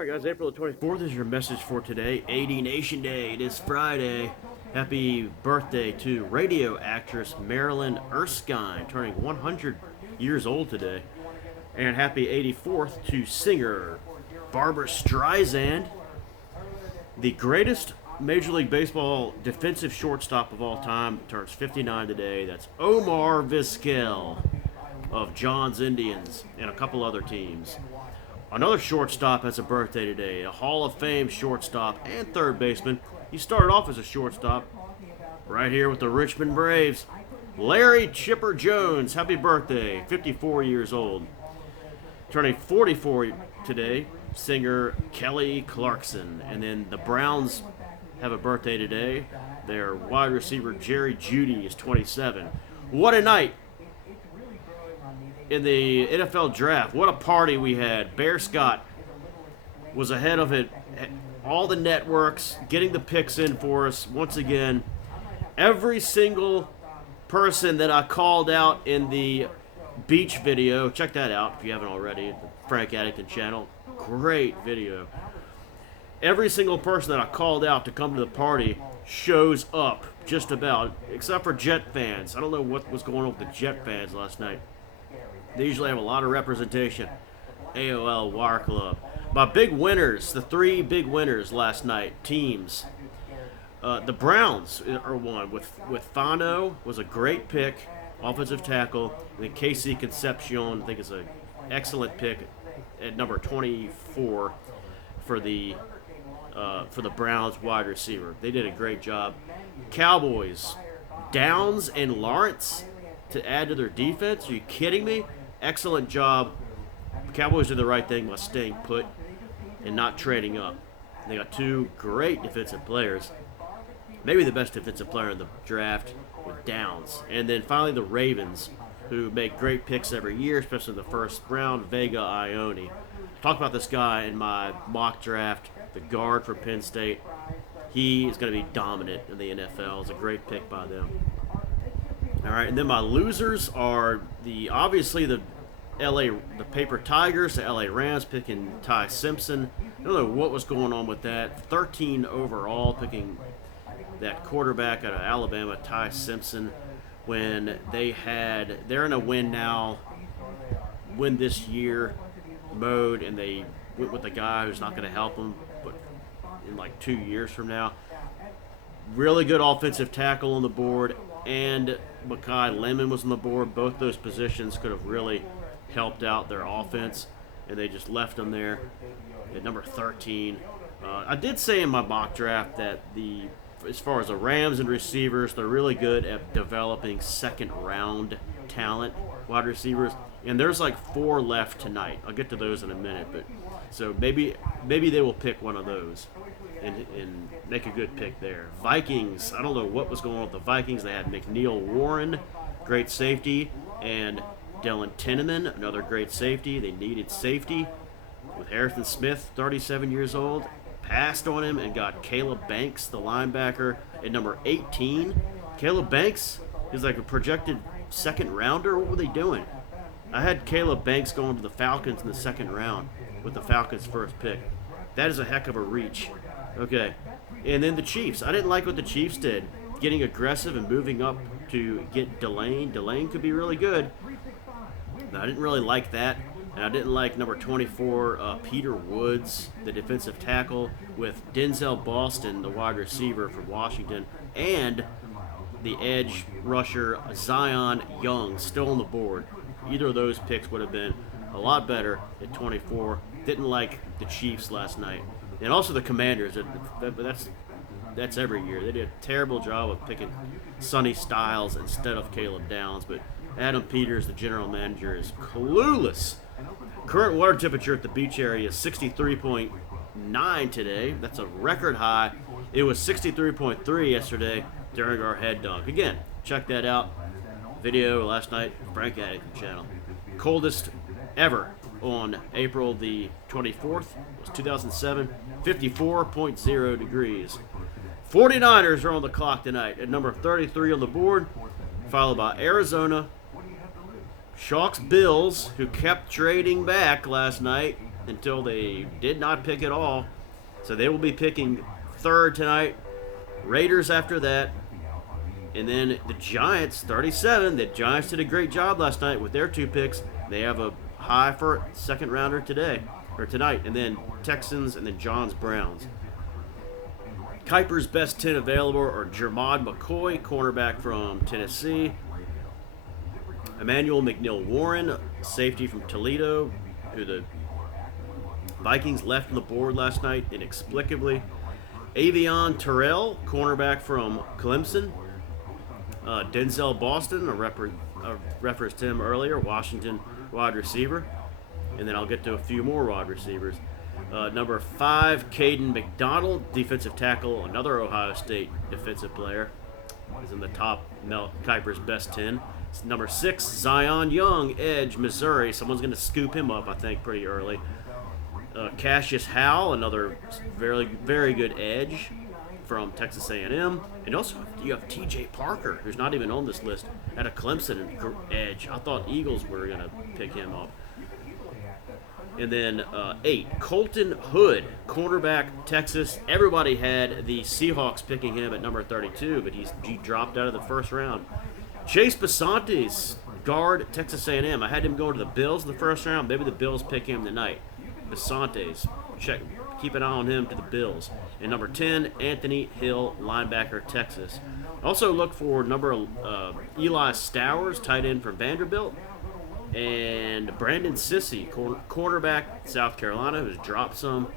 All right, guys, April the 24th is your message for today. 80 Nation Day. It is Friday. Happy birthday to radio actress Marilyn Erskine, turning 100 years old today. And happy 84th to singer Barbara Streisand. The greatest Major League Baseball defensive shortstop of all time turns 59 today. That's Omar Vizquel of John's Indians and a couple other teams. Another shortstop has a birthday today, a Hall of Fame shortstop and third baseman. He started off as a shortstop right here with the Richmond Braves. Larry Chipper Jones, happy birthday, 54 years old. Turning 44 today, singer Kelly Clarkson. And then the Browns have a birthday today. Their wide receiver Jerry Jeudy is 27. What a night in the NFL draft. What a party we had. Bear Scott was ahead of it. All the networks getting the picks in for us. Once again, every single person that I called out in the beach video, check that out if you haven't already, the Frank Addington channel. Great video. Every single person that I called out to come to the party shows up, just about, except for Jet fans. I don't know what was going on with the Jet fans last night. They usually have a lot of representation. AOL Wire Club. My big winners, the three big winners last night, teams. The Browns are one with Fano was a great pick, offensive tackle. And then Casey Concepcion, I think, is an excellent pick at number 24 for the Browns wide receiver. They did a great job. Cowboys, Downs and Lawrence to add to their defense. Are you kidding me? Excellent job. The Cowboys did the right thing by staying put and not trading up. They got two great defensive players. Maybe the best defensive player in the draft with Downs. And then finally the Ravens, who make great picks every year, especially in the first round, Vega Ione. Talk about this guy in my mock draft, the guard for Penn State. He is going to be dominant in the NFL. It's a great pick by them. All right, and then my losers are obviously the Paper Tigers, the LA Rams picking Ty Simpson. I don't know what was going on with that. 13 overall, picking that quarterback out of Alabama, Ty Simpson, when they're in a win this year mode, and they went with a guy who's not going to help them, but in like 2 years from now. Really good offensive tackle on the board, and Makai Lemon was on the board. Both those positions could have really helped out their offense, and they just left them there at number 13. I did say in my mock draft that as far as the Rams and receivers, they're really good at developing second-round talent, wide receivers, and there's like 4 left tonight. I'll get to those in a minute, but so maybe they will pick one of those and make a good pick there. Vikings, I don't know what was going on with the Vikings. They had McNeil Warren, great safety, and Dylan Tinneman, another great safety. They needed safety with Harrison Smith, 37 years old. Passed on him and got Caleb Banks, the linebacker, at number 18. Caleb Banks is like a projected second rounder. What were they doing? I had Caleb Banks going to the Falcons in the second round with the Falcons' first pick. That is a heck of a reach. Okay. And then the Chiefs. I didn't like what the Chiefs did, getting aggressive and moving up to get Delane. Delane could be really good. I didn't really like that. And I didn't like number 24, Peter Woods, the defensive tackle, with Denzel Boston, the wide receiver from Washington, and the edge rusher Zion Young, still on the board. Either of those picks would have been a lot better at 24. Didn't like the Chiefs last night. And also the Commanders. That's every year. They did a terrible job of picking Sonny Styles instead of Caleb Downs. But Adam Peters, the general manager, is clueless. Current water temperature at the beach area is 63.9 today. That's a record high. It was 63.3 yesterday during our head dunk. Again, check that out. Video last night, Frank Addington channel. Coldest ever on April the 24th was 2007, 54.0 degrees. 49ers are on the clock tonight at number 33 on the board, followed by Arizona, Sharks Bills, who kept trading back last night, until they did not pick at all. So they will be picking third tonight. Raiders after that. And then the Giants, 37. The Giants did a great job last night with their 2 picks. They have a high for second rounder today, or tonight. And then Texans and then Johns Browns. Kiper's best 10 available are Jermod McCoy, cornerback from Tennessee. Emmanuel McNeil-Warren, safety from Toledo, who the Vikings left on the board last night inexplicably. Avion Terrell, cornerback from Clemson. Denzel Boston, I referenced him earlier, Washington wide receiver. And then I'll get to a few more wide receivers. Number 5, Caden McDonald, defensive tackle, another Ohio State defensive player. Is in the top Mel Kiper's best 10. Number 6, Zion Young, edge, Missouri. Someone's going to scoop him up, I think, pretty early. Cassius Howell, another very, very good edge from Texas A&M. And also, you have T.J. Parker, who's not even on this list, at a Clemson edge. I thought Eagles were going to pick him up. And then 8, Colton Hood, cornerback, Texas. Everybody had the Seahawks picking him at number 32, but he dropped out of the first round. Chase Basantes, guard, Texas A&M. I had him going to the Bills in the first round. Maybe the Bills pick him tonight. Basantes, keep an eye on him to the Bills. And number 10, Anthony Hill, linebacker, Texas. Also look for Eli Stowers, tight end from Vanderbilt. And Brandon Sissy, cornerback, South Carolina, who's dropped some.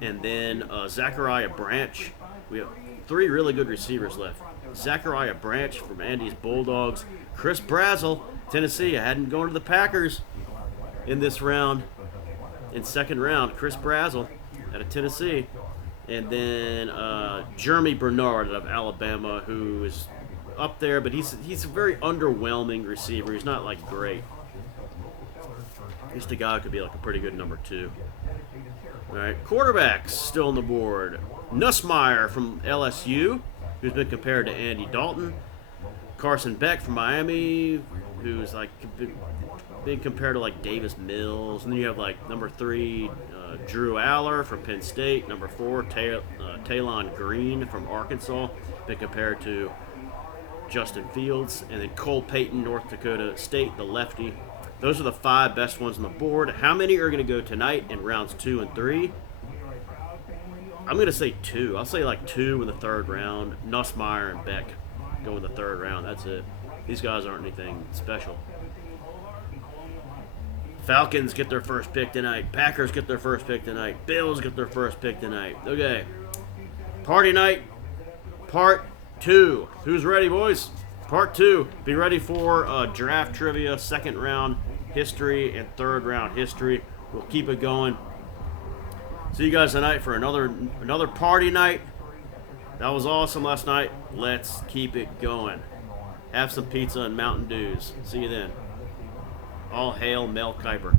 And then Zachariah Branch. We have 3 really good receivers left. Zachariah Branch from Andy's Bulldogs. Chris Brazzell, Tennessee. I had him going to the Packers in this round. In second round, Chris Brazzell out of Tennessee. And then Jeremy Bernard out of Alabama, who is up there, but he's a very underwhelming receiver. He's not like great. Just a guy who could be like a pretty good number 2. All right, quarterbacks still on the board. Nussmeier from LSU, who's been compared to Andy Dalton. Carson Beck from Miami, who's like being compared to like Davis Mills. And then you have like number 3, Drew Aller from Penn State. Number 4, Talon Green from Arkansas, been compared to Justin Fields. And then Cole Payton, North Dakota State, the lefty. Those are the 5 best ones on the board. How many are going to go tonight in rounds 2 and 3? I'm going to say 2. I'll say like 2 in the third round. Nussmeier and Beck go in the third round. That's it. These guys aren't anything special. Falcons get their first pick tonight. Packers get their first pick tonight. Bills get their first pick tonight. Okay. Party night, part 2. Who's ready, boys? Part 2. Be ready for draft trivia, second round history, and third round history. We'll keep it going. See you guys tonight for another party night. That was awesome last night. Let's keep it going. Have some pizza and Mountain Dews. See you then. All hail Mel Kiper.